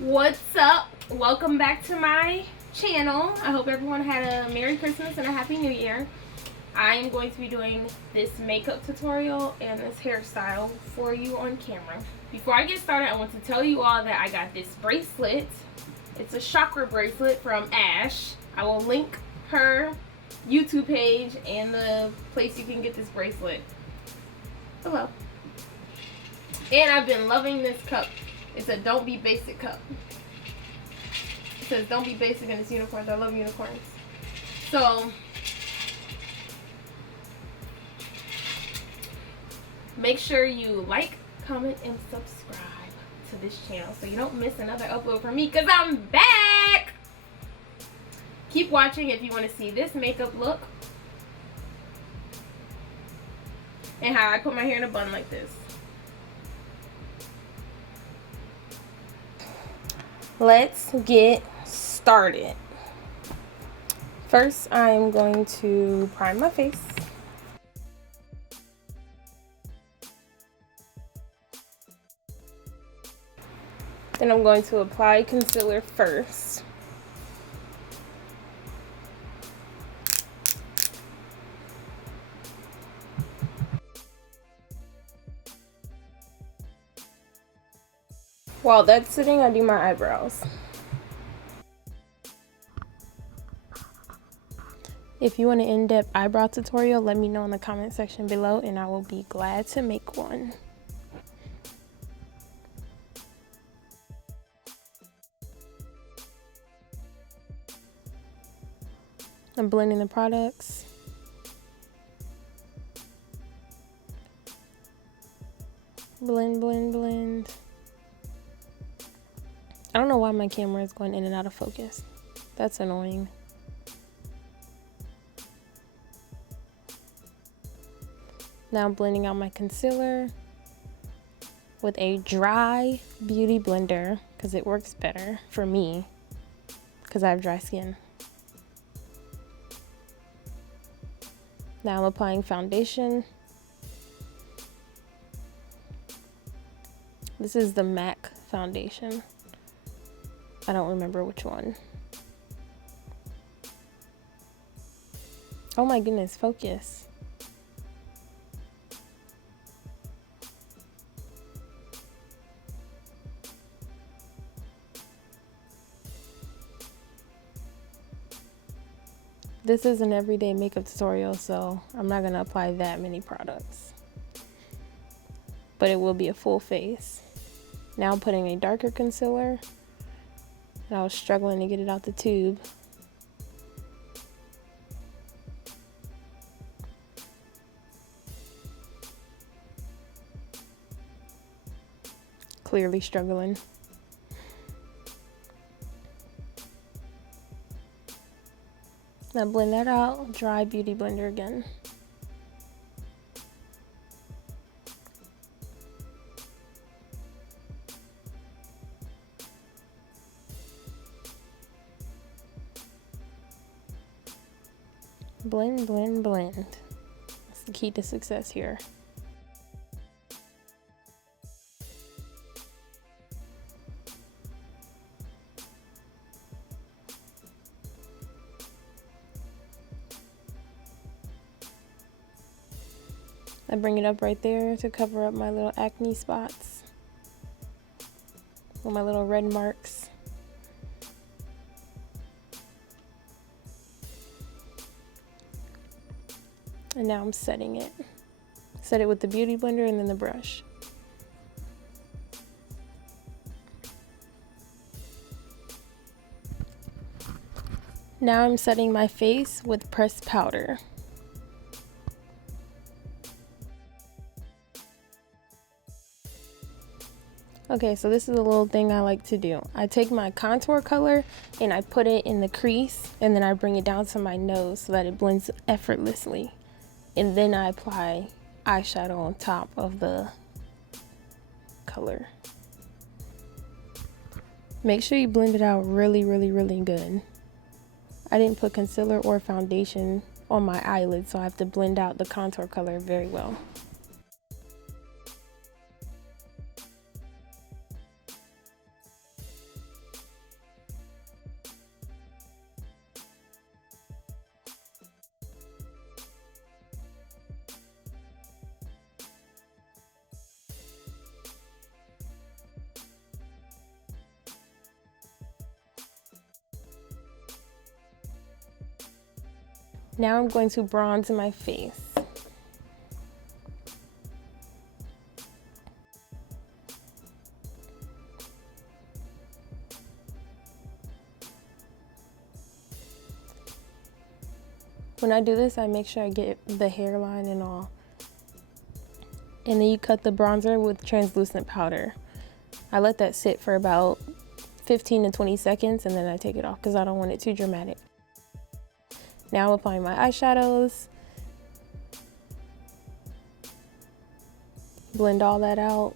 What's up? Welcome back to my channel. I hope everyone had a Merry Christmas and a Happy New Year. I am going to be doing this makeup tutorial and this hairstyle for you on camera. Before I get started, I want to tell you all that I got this bracelet. It's a chakra bracelet from Ash. I will link her YouTube page and the place you can get this bracelet below. And I've been loving this cup. It's a Don't Be Basic cup. It says Don't Be Basic and it's unicorns. I love unicorns. So make sure you like, comment, and subscribe to this channel so you don't miss another upload from me, because I'm back. Keep watching if you want to see this makeup look and how I put my hair in a bun like this. Let's get started. First, I'm going to prime my face. Then I'm going to apply concealer first. While that's sitting, I do my eyebrows. If you want an in-depth eyebrow tutorial, let me know in the comment section below and I will be glad to make one. I'm blending the products. Blend, blend, blend. I don't know why my camera is going in and out of focus. That's annoying. Now I'm blending out my concealer with a dry beauty blender because it works better for me because I have dry skin. Now I'm applying foundation. This is the MAC foundation. I don't remember which one. Oh my goodness, focus. This is an everyday makeup tutorial, so I'm not going to apply that many products. But it will be a full face. Now I'm putting a darker concealer. And I was struggling to get it out the tube. Clearly struggling. Now blend that out, dry beauty blender again. Blend, blend, blend. That's the key to success here. I bring it up right there to cover up my little acne spots or my little red marks. And now I'm setting it. Set it with the beauty blender and then the brush. Now I'm setting my face with pressed powder. Okay, so this is a little thing I like to do. I take my contour color and I put it in the crease and then I bring it down to my nose so that it blends effortlessly. And then I apply eyeshadow on top of the color. Make sure you blend it out really, really, really good. I didn't put concealer or foundation on my eyelid, so I have to blend out the contour color very well. Now I'm going to bronze my face. When I do this, I make sure I get the hairline and all. And then you cut the bronzer with translucent powder. I let that sit for about 15 to 20 seconds and then I take it off because I don't want it too dramatic. Now I'm applying my eyeshadows. Blend all that out.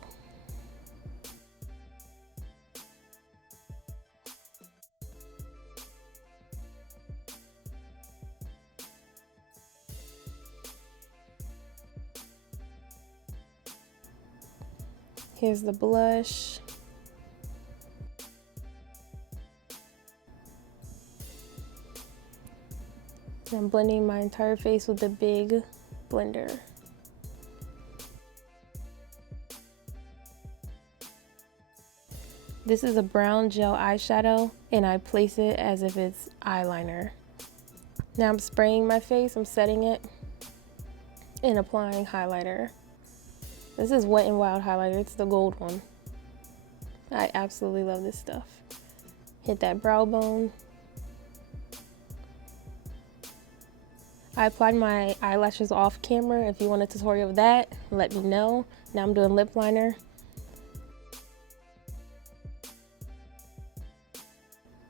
Here's the blush. I'm blending my entire face with the big blender. This is a brown gel eyeshadow and I place it as if it's eyeliner. Now I'm spraying my face, I'm setting it and applying highlighter. This is Wet n Wild highlighter, it's the gold one. I absolutely love this stuff. Hit that brow bone. I applied my eyelashes off camera. If you want a tutorial of that, let me know. Now I'm doing lip liner.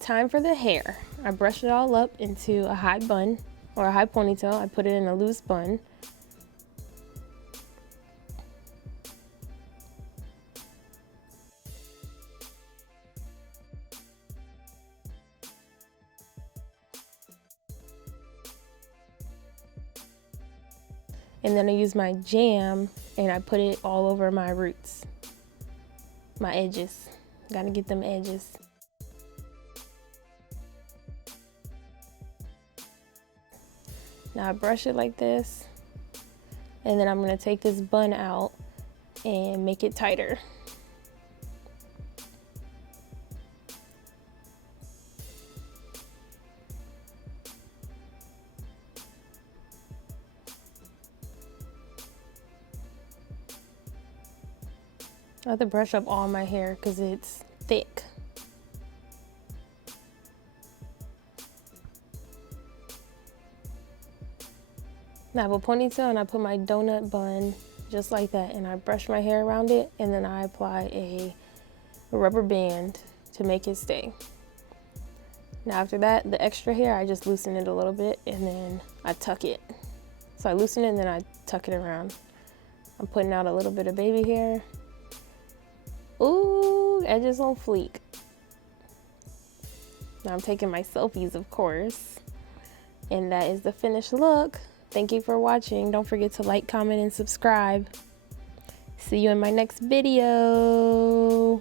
Time for the hair. I brush it all up into a high bun or a high ponytail. I put it in a loose bun. And then I use my jam and I put it all over my roots, my edges. Gotta get them edges. Now I brush it like this, and then I'm gonna take this bun out and make it tighter. I have to brush up all my hair because it's thick. Now I have a ponytail and I put my donut bun just like that and I brush my hair around it and then I apply a rubber band to make it stay. Now after that, the extra hair, I just loosen it a little bit and then I tuck it. So I loosen it and then I tuck it around. I'm putting out a little bit of baby hair. Ooh, edges on fleek. Now I'm taking my selfies, of course. And that is the finished look. Thank you for watching. Don't forget to like, comment, and subscribe. See you in my next video.